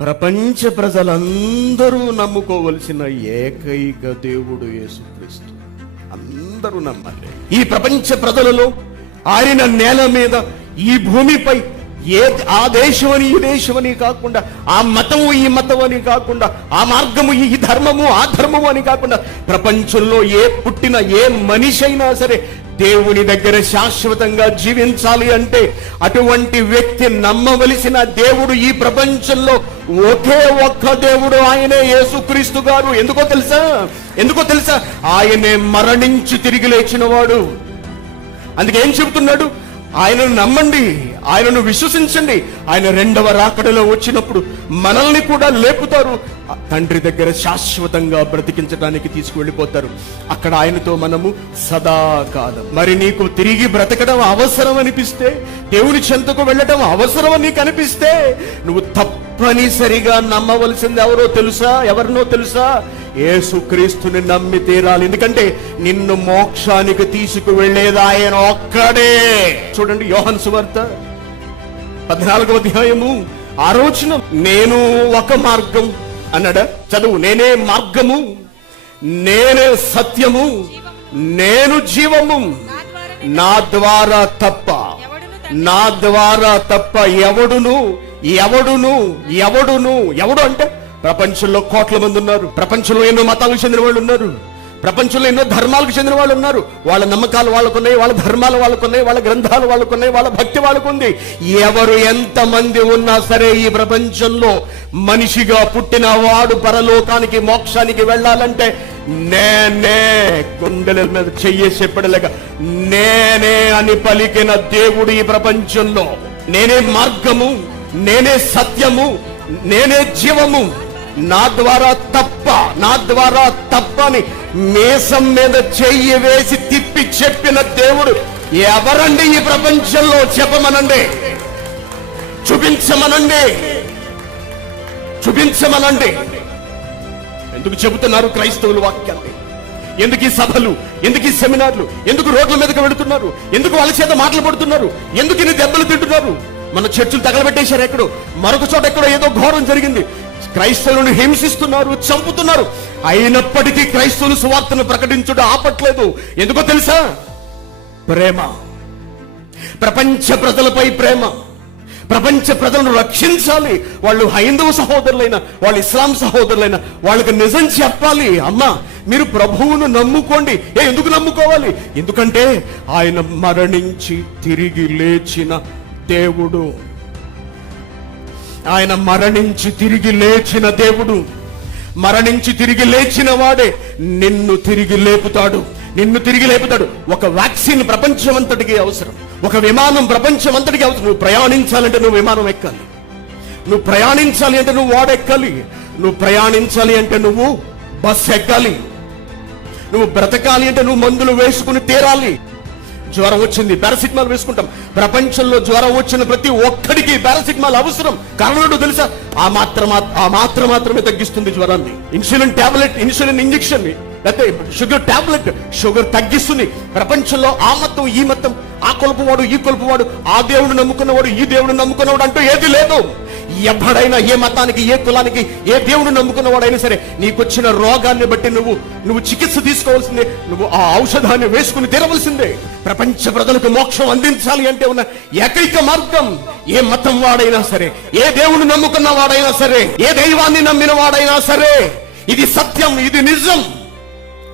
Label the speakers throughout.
Speaker 1: ప్రపంచ ప్రజలందరూ నమ్ముకోవలసిన ఏకైక దేవుడు యేసుక్రీస్తు. అందరూ నమ్మాలి. ఈ ప్రపంచ ప్రజలలో ఆరిన నేల మీద ఈ భూమిపై ఏ ఆ దేశమని ఈ దేశమని కాకుండా ఆ మతము ఈ మతం అని కాకుండా ఆ మార్గము ఈ ధర్మము ఆ ధర్మము అని కాకుండా ప్రపంచంలో ఏ పుట్టిన ఏ మనిషి అయినా సరే దేవుని దగ్గర శాశ్వతంగా జీవించాలి అంటే అటువంటి వ్యక్తి నమ్మవలసిన దేవుడు ఈ ప్రపంచంలో ఒకే ఒక్క దేవుడు ఆయనే యేసుక్రీస్తు గారు. ఎందుకో తెలుసా? ఎందుకో తెలుసా? ఆయనే మరణించి తిరిగి లేచిన వాడు అందుకే ఏం చెబుతున్నాడు? ఆయనను నమ్మండి. ఆయనను విశ్వసించండి. ఆయన రెండవ రాకడలో వచ్చినప్పుడు మనల్ని కూడా లేపుతారు. తండ్రి దగ్గర శాశ్వతంగా బ్రతికించడానికి తీసుకువెళ్ళిపోతారు. అక్కడ ఆయనతో మనము సదాకాలం మరి నీకు తిరిగి బ్రతకడం అవసరం అనిపిస్తే దేవుని చెంతకు వెళ్ళటం అవసరం అని నీకు అనిపిస్తే నువ్వు తప్పనిసరిగా నమ్మవలసింది ఎవరో తెలుసా? ఎవరినో తెలుసా? ఏసుక్రీస్తుని నమ్మి తీరాలి. ఎందుకంటే నిన్ను మోక్షానికి తీసుకువెళ్ళేది ఆయన ఒక్కడే. చూడండి యోహన్ సువార్త. పద్నాలుగో అధ్యాయము. ఆరోచన నేను ఒక మార్గం అన్నాడా? చదువు. నేనే మార్గము నేనే సత్యము నేను జీవము. నా ద్వారా తప్ప నా ద్వారా తప్ప ఎవడును ఎవడును ఎవడును ఎవడు అంటే ప్రపంచంలో కోట్ల మంది ఉన్నారు. ప్రపంచంలో ఎన్నో మతాలకు చెందిన వాళ్ళు ఉన్నారు. ప్రపంచంలో ఎన్నో ధర్మాలకు చెందిన వాళ్ళు ఉన్నారు. వాళ్ళ నమ్మకాలు వాళ్ళకున్నాయి వాళ్ళ ధర్మాలు వాళ్ళకున్నాయి వాళ్ళ గ్రంథాలు వాళ్ళకున్నాయి వాళ్ళ భక్తి వాళ్ళకుంది. ఎవరు ఎంతమంది ఉన్నా సరే ఈ ప్రపంచంలో మనిషిగా పుట్టిన వాడు పరలోకానికి మోక్షానికి వెళ్ళాలంటే నేనే గుండెల మీద చెయ్యేసి చెప్పడలేక నేనే అని పలికిన దేవుడు ఈ ప్రపంచంలో. నేనే మార్గము నేనే సత్యము నేనే జీవము. నా ద్వారా తప్ప నా ద్వారా తప్ప అని మేసం మీద చెయ్యి వేసి తిప్పి చెప్పిన దేవుడు ఎవరండి ఈ ప్రపంచంలో చెప్పమనండి? చూపించమనండి. చూపించమనండి. ఎందుకు చెబుతున్నారు క్రైస్తవులు వాక్యాన్ని? ఎందుకు ఈ సభలు? ఎందుకు ఈ సెమినార్లు? ఎందుకు రోడ్ల మీదకి వెళుతున్నారు? ఎందుకు వాళ్ళ చేత మాటలు పడుతున్నారు? ఎందుకు ఇన్ని దెబ్బలు తింటున్నారు? మన చర్చలు తగలబెట్టేశారు ఎక్కడో? మరొక చోట ఎక్కడో ఏదో ఘోరం జరిగింది. క్రైస్తవులను హింసిస్తున్నారు చంపుతున్నారు. అయినప్పటికీ క్రైస్తవులు సువార్తను ప్రకటించుట ఆపట్లేదు. ఎందుకో తెలుసా? ప్రేమ. ప్రపంచ ప్రజలపై ప్రేమ. ప్రపంచ ప్రజలను రక్షించాలి. వాళ్ళు హైందవ సహోదరులైన వాళ్ళు ఇస్లాం సహోదరులైన వాళ్ళకి నిజం చెప్పాలి. అమ్మా మీరు ప్రభువును నమ్ముకోండి. ఏ ఎందుకు నమ్ముకోవాలి? ఎందుకంటే ఆయన మరణించి తిరిగి లేచిన దేవుడు. ఆయన మరణించి తిరిగి లేచిన దేవుడు మరణించి తిరిగి లేచిన వాడే నిన్ను తిరిగి లేపుతాడు. నిన్ను తిరిగి లేపుతాడు. ఒక వ్యాక్సిన్ ప్రపంచమంతటికి అవసరం. ఒక విమానం ప్రపంచమంతటికి అవసరం. నువ్వు ప్రయాణించాలంటే నువ్వు విమానం ఎక్కాలి. నువ్వు ప్రయాణించాలి అంటే నువ్వు వాడెక్కాలి నువ్వు ప్రయాణించాలి అంటే నువ్వు బస్ ఎక్కాలి. నువ్వు బ్రతకాలి అంటే నువ్వు మందులు వేసుకుని తీరాలి. జ్వరం వచ్చింది. పారాసిటమాల్ వేసుకుంటాం. ప్రపంచంలో జ్వరం వచ్చిన ప్రతి ఒక్కడికి పారాసిటమాల్ అవసరం. కారణం తెలుసా? ఆ మాత్రం ఆ మాత్రం మాత్రమే తగ్గిస్తుంది జ్వరాన్ని. Insulin tablet insulin injection. లేకపోతే షుగర్ టాబ్లెట్ షుగర్ తగ్గిస్తుంది. ప్రపంచంలో ఆ మతం ఈ మతం ఆ కొలుపువాడు ఈ కొలుపువాడు ఆ దేవుడు నమ్ముకున్నవాడు ఈ దేవుడు నమ్ముకున్నవాడు అంటూ ఏది లేదు. ఎవడైనా ఏ మతానికి ఏ కులానికి ఏ దేవుడు నమ్ముకున్నవాడైనా సరే నీకొచ్చిన రోగాన్ని బట్టి నువ్వు నువ్వు చికిత్స తీసుకోవాల్సిందే. నువ్వు ఆ ఔషధాన్ని వేసుకుని తీరవలసిందే ప్రపంచ ప్రజలకు మోక్షం అందించాలి అంటే ఉన్న ఏకైక మార్గం ఏ మతం వాడైనా సరే ఏ దేవుడు నమ్ముకున్న వాడైనా సరే ఏ దైవాన్ని నమ్మిన వాడైనా సరే ఇది సత్యం ఇది నిజం.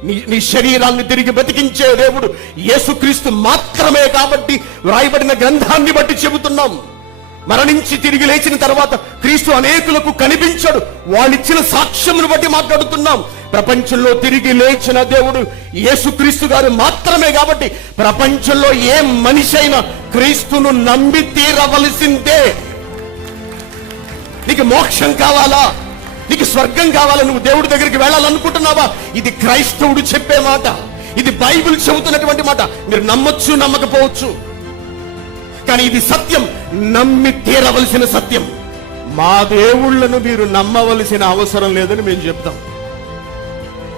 Speaker 1: నీ నీ శరీరాన్ని తిరిగి బతికించే దేవుడు యేసుక్రీస్తు మాత్రమే కాబట్టి వ్రాయబడిన గ్రంథాన్ని బట్టి చెబుతున్నాం. మరణించి తిరిగి లేచిన తర్వాత క్రీస్తు అనేకులకు కనిపించాడు. వాళ్ళిచ్చిన సాక్ష్యమును బట్టి మాట్లాడుతున్నాం. ప్రపంచంలో తిరిగి లేచిన దేవుడు యేసుక్రీస్తు గారు మాత్రమే కాబట్టి ప్రపంచంలో ఏ మనిషి అయినా క్రీస్తును నమ్మి తీరవలసిందే. నీకు మోక్షం కావాలా? నీకు స్వర్గం కావాలా? నువ్వు దేవుడి దగ్గరికి వెళ్ళాలనుకుంటున్నావా? ఇది క్రైస్తవుడు చెప్పే మాట. ఇది బైబిల్ చెబుతున్నటువంటి మాట. మీరు నమ్మొచ్చు నమ్మకపోవచ్చు. కానీ ఇది సత్యం. నమ్మి తీరవలసిన సత్యం. మా దేవుళ్ళను మీరు నమ్మవలసిన అవసరం లేదని మేము చెప్తాం.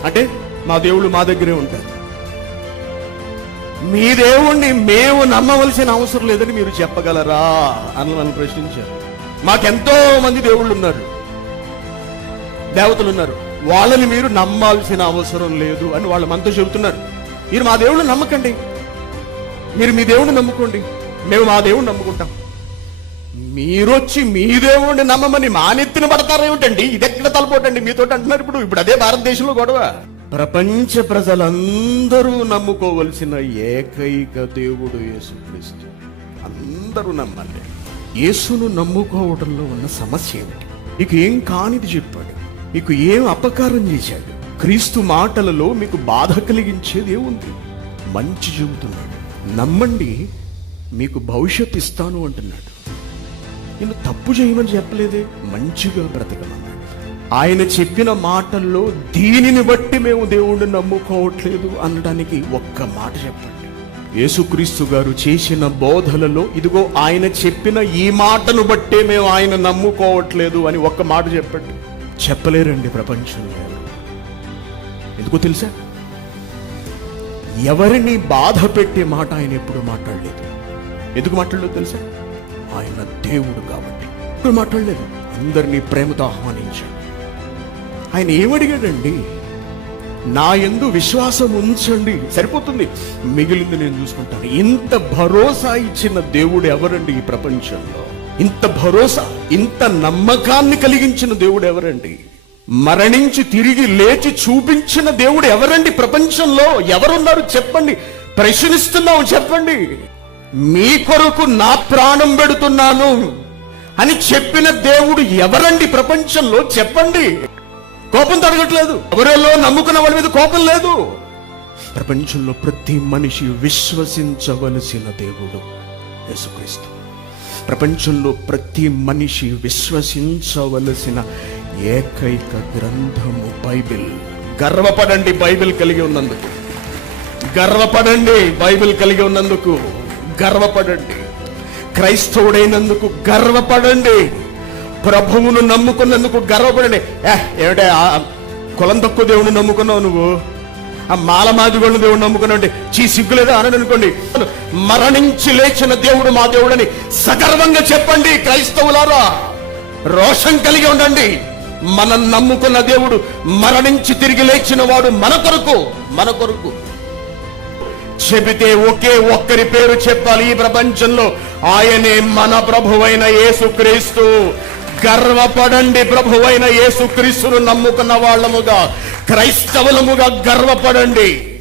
Speaker 1: అంటే మా దేవుళ్ళు మా దగ్గరే ఉంటారు. మీ దేవుణ్ణి మేము నమ్మవలసిన అవసరం లేదని మీరు చెప్పగలరా అని నన్ను ప్రశ్నించారు. మాకెంతో మంది దేవుళ్ళు ఉన్నారు దేవతలు ఉన్నారు వాళ్ళని మీరు నమ్మాల్సిన అవసరం లేదు అని వాళ్ళు మనతో చెబుతున్నారు. మీరు మా దేవుళ్ళు నమ్మకండి. మీరు మీ దేవుడిని నమ్ముకోండి. మేము మా దేవుడిని నమ్ముకుంటాం. మీరొచ్చి మీ దేవుడిని నమ్మమని మా నెత్తిన పడతారేమిటండి ఇది ఎక్కడ తలపోటండి? మీతో అంటున్నారు ఇప్పుడు. ఇప్పుడు అదే భారతదేశంలో గొడవ. ప్రపంచ ప్రజలందరూ నమ్ముకోవలసిన ఏకైక దేవుడు యేసుక్రీస్తు. అందరూ నమ్మాలి యేసును నమ్ముకోవడంలో ఉన్న సమస్య ఏమిటి? నీకు ఏం కానిది చెప్పాడు. నీకు ఏం అపకారం చేశాడు? క్రీస్తు మాటలలో మీకు బాధ కలిగించేది ఏముంది? మంచి చెబుతున్నాడు. నమ్మండి మీకు భవిష్యత్తు ఇస్తాను అంటున్నాడు. నేను తప్పు చేయమని చెప్పలేదే? మంచిగా బ్రతకమన్నాడు. ఆయన చెప్పిన మాటల్లో దీనిని బట్టి మేము దేవుణ్ణి నమ్ముకోవట్లేదు అనడానికి ఒక్క మాట చెప్పండి. యేసుక్రీస్తు గారు చేసిన బోధలలో ఇదిగో ఆయన చెప్పిన ఈ మాటను బట్టే మేము ఆయన నమ్ముకోవట్లేదు అని ఒక్క మాట చెప్పండి. చెప్పలేరండి ప్రపంచంలో ఎందుకో తెలుసా? ఎవరిని బాధ పెట్టే మాట ఆయన ఎప్పుడు మాట్లాడలేదు. ఎందుకు మాట్లాడలేదు తెలుసా? ఆయన దేవుడు కాబట్టి. ఇప్పుడు మాట్లాడలేదు. అందరినీ ప్రేమతో ఆహ్వానించాడు. ఆయన ఏమడిగాడండి? నా ఎందు విశ్వాసం ఉంచండి. సరిపోతుంది. మిగిలింది నేను చూసుకుంటాను. ఇంత భరోసా ఇచ్చిన దేవుడు ఎవరండి ఈ ప్రపంచంలో? ఇంత భరోసా ఇంత నమ్మకాన్ని కలిగించిన దేవుడు ఎవరండి? మరణించి తిరిగి లేచి చూపించిన దేవుడు ఎవరండి ప్రపంచంలో? ఎవరున్నారు? చెప్పండి. ప్రశ్నిస్తున్నావు చెప్పండి. మీ కొరకు నా ప్రాణం పెడుతున్నాను అని చెప్పిన దేవుడు ఎవరండి ప్రపంచంలో? చెప్పండి. కోపం తడగట్లేదు ఎవరిలో నమ్ముకున్న వాళ్ళ మీద కోపం లేదు. ప్రపంచంలో ప్రతి మనిషి విశ్వసించవలసిన దేవుడు యేసుక్రీస్తు. ప్రపంచంలో ప్రతి మనిషి విశ్వసించవలసిన ఏకైక గ్రంథము బైబిల్. గర్వపడండి బైబిల్ కలిగి ఉన్నందుకు. గర్వపడండి బైబిల్ కలిగి ఉన్నందుకు. గర్వపడండి. క్రైస్తవుడైనందుకు గర్వపడండి. ప్రభువును నమ్ముకున్నందుకు గర్వపడండి. ఏ ఏమిటే ఆ కులం తక్కువ దేవుని నమ్ముకున్నావు నువ్వు? ఆ మాలమాదిగోళ్ళ దేవుడు నమ్ముకున్నావు చీ సిగ్గులేదా అని అనుకోండి మరణించి లేచిన దేవుడు మా దేవుడని సగర్వంగా చెప్పండి క్రైస్తవులారా. రోషం కలిగి ఉండండి. మనం నమ్ముకున్న దేవుడు మరణించి తిరిగి లేచిన వాడు మన కొరకు మన కొరకు. చెబితే ఒకే ఒక్కరి పేరు చెప్పాలి ఈ ప్రపంచంలో. ఆయనే మన ప్రభువైన యేసుక్రీస్తు. గర్వపడండి ప్రభువైన యేసుక్రీస్తును నమ్ముకున్న వాళ్ళముగా. క్రైస్తవులముగా గర్వపడండి.